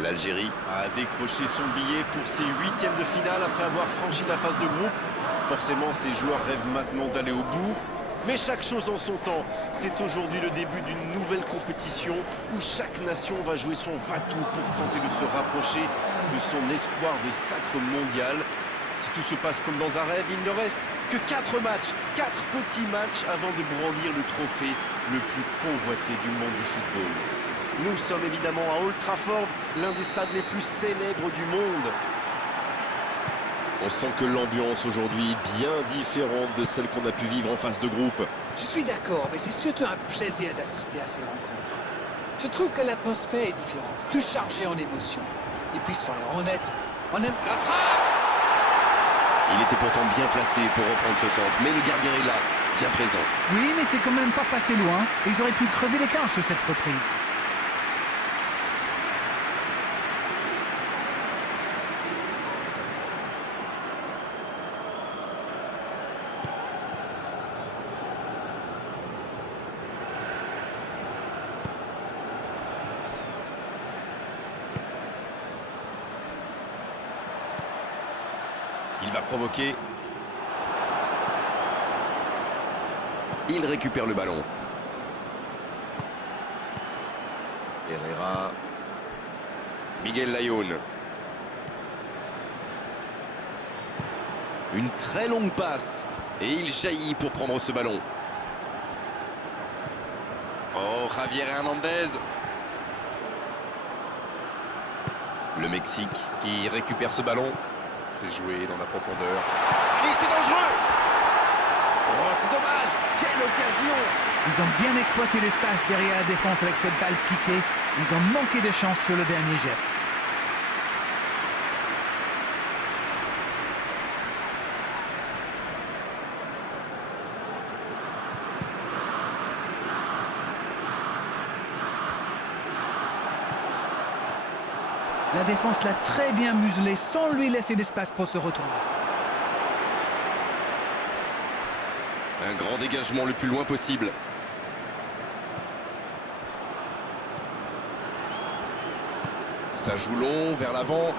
L'Algérie a décroché son billet pour ses huitièmes de finale après avoir franchi la phase de groupe. Forcément, ces joueurs rêvent maintenant d'aller au bout. Mais chaque chose en son temps. C'est aujourd'hui le début d'une nouvelle compétition où chaque nation va jouer son va-tout pour tenter de se rapprocher de son espoir de sacre mondial. Si tout se passe comme dans un rêve, il ne reste que 4 matchs, 4 petits matchs avant de brandir le trophée le plus convoité du monde du football. Nous sommes évidemment à Old Trafford, l'un des stades les plus célèbres du monde. On sent que l'ambiance aujourd'hui est bien différente de celle qu'on a pu vivre en phase de groupe. Je suis d'accord, mais c'est surtout un plaisir d'assister à ces rencontres. Je trouve que l'atmosphère est différente, plus chargée en émotions. Et puis, soyons honnêtes, on aime... La frappe! Il était pourtant bien placé pour reprendre ce centre, mais le gardien est là, bien présent. Oui, mais c'est quand même pas passé loin. Ils auraient pu creuser l'écart sur cette reprise. Il va provoquer. Il récupère le ballon. Herrera. Miguel Layún. Une très longue passe. Et il jaillit pour prendre ce ballon. Oh, Javier Hernandez. Le Mexique qui récupère ce ballon. C'est joué dans la profondeur. Et c'est dangereux! Oh, c'est dommage! Quelle occasion! Ils ont bien exploité l'espace derrière la défense avec cette balle piquée. Ils ont manqué de chance sur le dernier geste. La défense l'a très bien muselé sans lui laisser d'espace pour se retourner. Un grand dégagement le plus loin possible. Ça joue long, vers l'avant.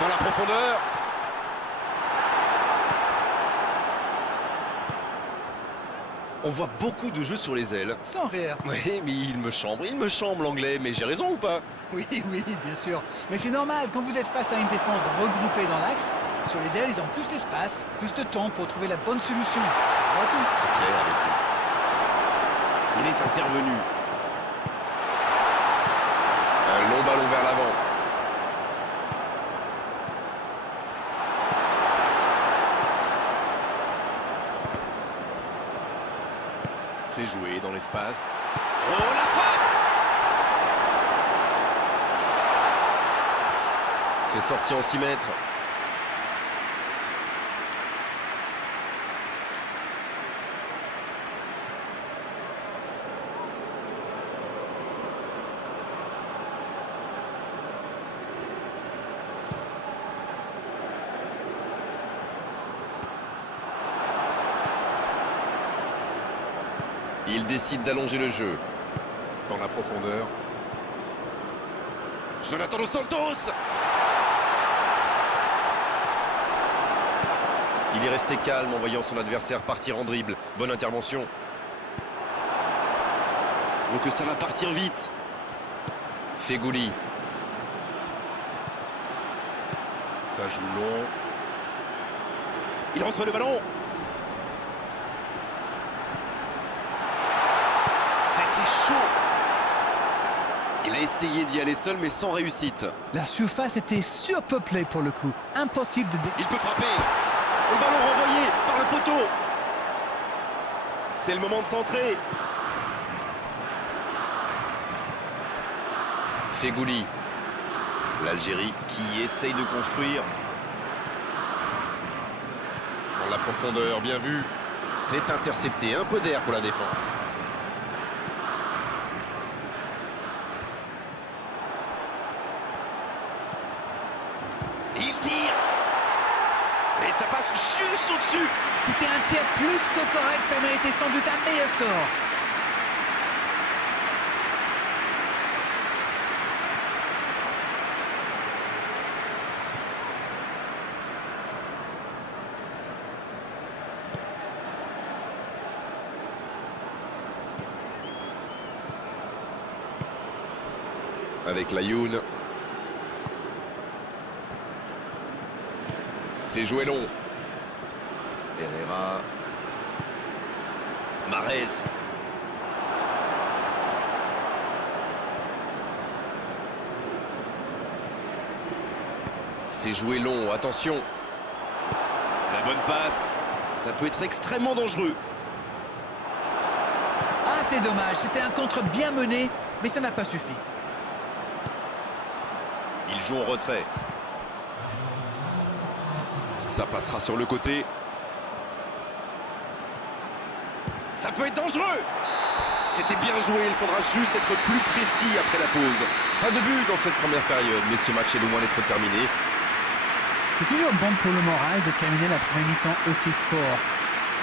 Dans la profondeur. On voit beaucoup de jeux sur les ailes. Sans rire. Oui, mais il me chambre l'anglais. Mais j'ai raison ou pas? Oui, oui, bien sûr. Mais c'est normal, quand vous êtes face à une défense regroupée dans l'axe, sur les ailes, ils ont plus d'espace, plus de temps pour trouver la bonne solution. Voilà tout. C'est clair avec lui. Il est intervenu. Un long ballon vers l'avant. C'est joué dans l'espace. Oh, la frappe! C'est sorti en 6 mètres. Il décide d'allonger le jeu. Dans la profondeur. Jonathan Dos Santos! Il est resté calme en voyant son adversaire partir en dribble. Bonne intervention. Donc ça va partir vite. Feghouli. Ça joue long. Il reçoit le ballon. C'était chaud. Il a essayé d'y aller seul mais sans réussite. La surface était surpeuplée pour le coup. Impossible de... Il peut frapper. Le ballon renvoyé par le poteau. C'est le moment de centrer. Feghouli. L'Algérie qui essaye de construire. Dans la profondeur, bien vu. C'est intercepté. Un peu d'air pour la défense. Il tire. Et ça passe juste au-dessus. C'était un tir plus que correct, ça méritait sans doute un meilleur sort. avec l'Ayoun. C'est joué long. Herrera. Mahrez. C'est joué long, attention. La bonne passe. Ça peut être extrêmement dangereux. Ah, c'est dommage, c'était un contre bien mené, mais ça n'a pas suffi. Il joue en retrait. Ça passera sur le côté. Ça peut être dangereux. C'était bien joué, il faudra juste être plus précis après la pause. Pas de but dans cette première période, mais ce match est loin d'être terminé. C'est toujours bon pour le moral de terminer la première mi-temps aussi fort.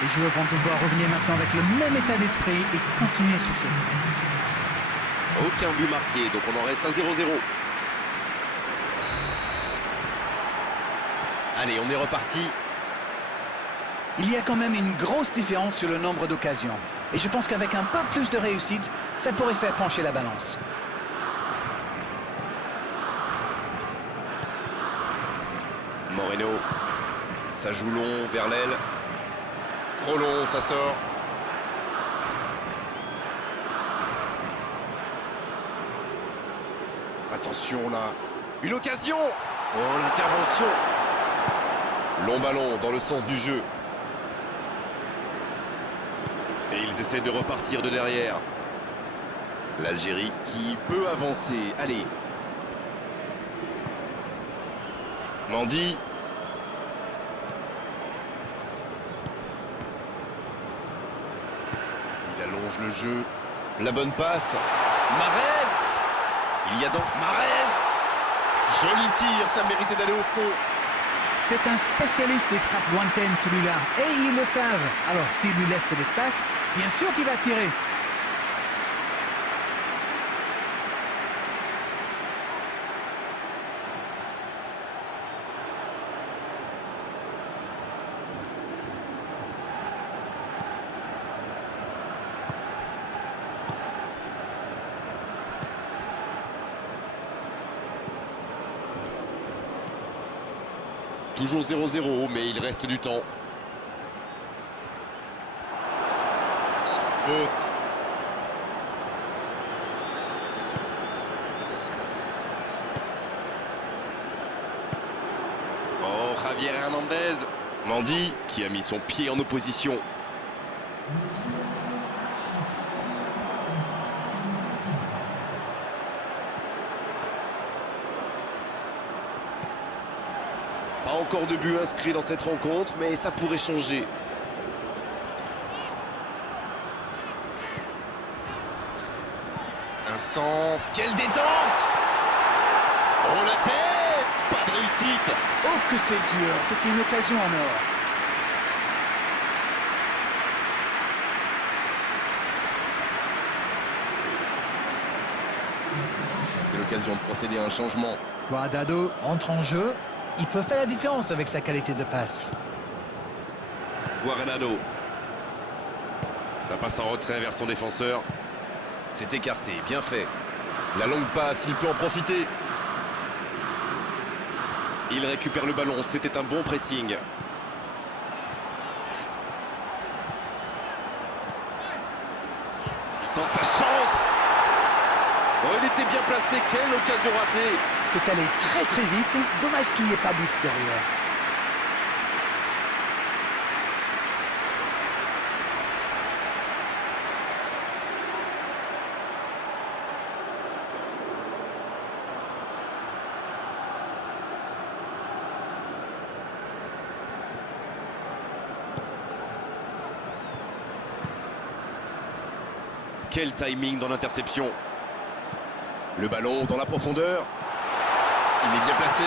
Les joueurs vont devoir revenir maintenant avec le même état d'esprit et continuer sur ce rythme. Aucun but marqué, donc on en reste à 0-0. Allez, on est reparti. Il y a quand même une grosse différence sur le nombre d'occasions. Et je pense qu'avec un peu plus de réussite, ça pourrait faire pencher la balance. Moreno. Ça joue long vers l'aile. Trop long, ça sort. Attention là. Une occasion. Oh, l'intervention. Long ballon dans le sens du jeu. Et ils essaient de repartir de derrière. L'Algérie qui peut avancer. Allez. Mendy. Il allonge le jeu. La bonne passe. Mahrez. Il y a donc Mahrez. Joli tir, ça méritait d'aller au fond. C'est un spécialiste des frappes lointaines, celui-là. Et ils le savent. Alors, s'il lui laisse de l'espace, bien sûr qu'il va tirer. Toujours 0-0, mais il reste du temps. Faute. Oh, Javier Hernandez. Mendy qui a mis son pied en opposition. Pas encore de but inscrit dans cette rencontre, mais ça pourrait changer. Un centre. Quelle détente! Oh la tête! Pas de réussite! Oh, que c'est dur. C'était une occasion en or. C'est l'occasion de procéder à un changement. Guardado entre en jeu. Il peut faire la différence avec sa qualité de passe. Guardado. La passe en retrait vers son défenseur. C'est écarté, bien fait. La longue passe, il peut en profiter. Il récupère le ballon, c'était un bon pressing. Il tente sa chance. Oh, il était bien placé, quelle occasion ratée. C'est allé très très vite. Dommage qu'il n'y ait pas but derrière. Quel timing dans l'interception. Le ballon dans la profondeur. Il est bien placé.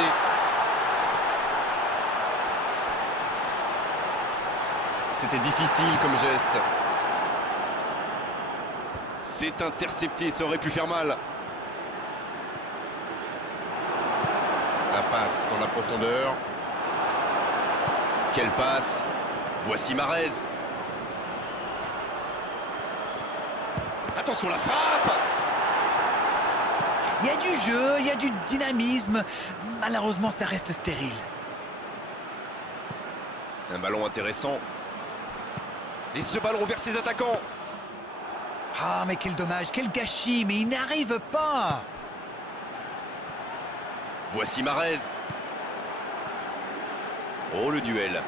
C'était difficile comme geste. C'est intercepté, ça aurait pu faire mal. La passe dans la profondeur. Quelle passe. Voici Mahrez. Attention la frappe. Il y a du jeu, il y a du dynamisme. Malheureusement, ça reste stérile. Un ballon intéressant. Et ce ballon vers ses attaquants. Ah, mais quel dommage, quel gâchis, mais il n'arrive pas. Voici Mahrez. Oh, le duel.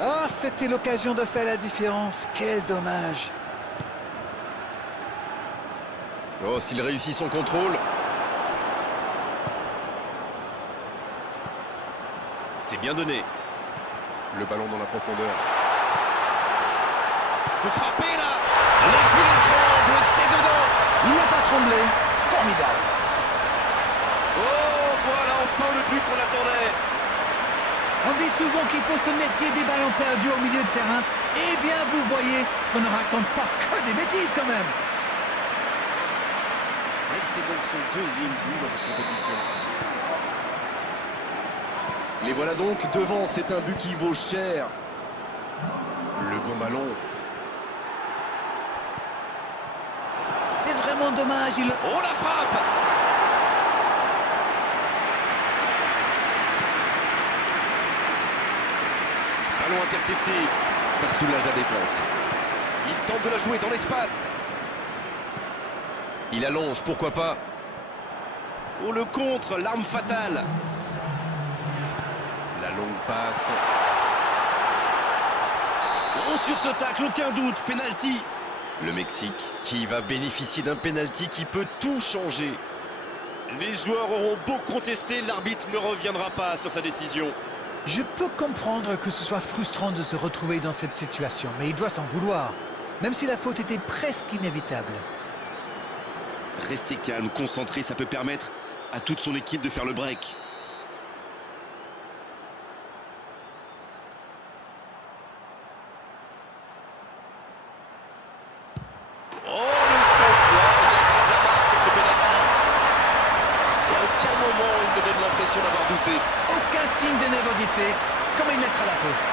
Ah, c'était l'occasion de faire la différence. Quel dommage. Oh, s'il réussit son contrôle. C'est bien donné. Le ballon dans la profondeur. Faut frapper là. Les filets tremblent, c'est dedans. Il n'a pas tremblé. Formidable. Oh, voilà enfin le but qu'on attendait. On dit souvent qu'il faut se méfier des ballons perdus au milieu de terrain. Eh bien, vous voyez qu'on ne raconte pas que des bêtises quand même. Et c'est donc son deuxième but dans cette compétition. Les voilà donc devant, c'est un but qui vaut cher. Le bon ballon. C'est vraiment dommage. Oh, la frappe. Ballon intercepté. Ça soulage la défense. Il tente de la jouer dans l'espace. Il allonge, pourquoi pas. Oh, le contre, l'arme fatale. La longue passe. Oh, sur ce tacle, aucun doute, penalty. Le Mexique qui va bénéficier d'un penalty qui peut tout changer. Les joueurs auront beau contester, l'arbitre ne reviendra pas sur sa décision. Je peux comprendre que ce soit frustrant de se retrouver dans cette situation, mais il doit s'en vouloir, même si la faute était presque inévitable. Rester calme, concentré, ça peut permettre à toute son équipe de faire le break. Oh, le sang-froid, il aggrave la marque sur ce penalty. Et à aucun moment il ne donne l'impression d'avoir douté. Aucun signe de nervosité, comme une lettre à la poste.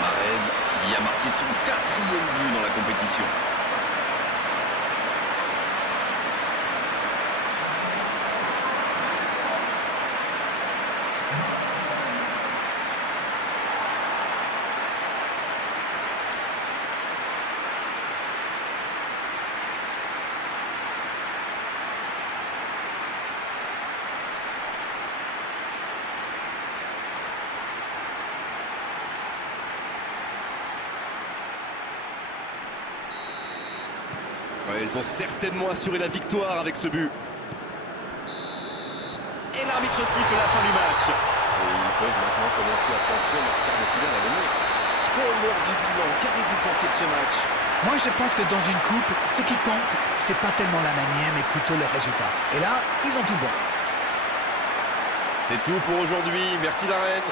Mahrez qui a marqué son 4e but dans la compétition. Ouais, ils ont certainement assuré la victoire avec ce but. Et l'arbitre siffle la fin du match. Et ils peuvent maintenant commencer à penser à leur quart de finale à venir. C'est l'heure du bilan. Qu'avez-vous pensé de ce match? Moi, je pense que dans une coupe, ce qui compte, c'est pas tellement la manière, mais plutôt le résultat. Et là, ils ont tout bon. C'est tout pour aujourd'hui. Merci Darren.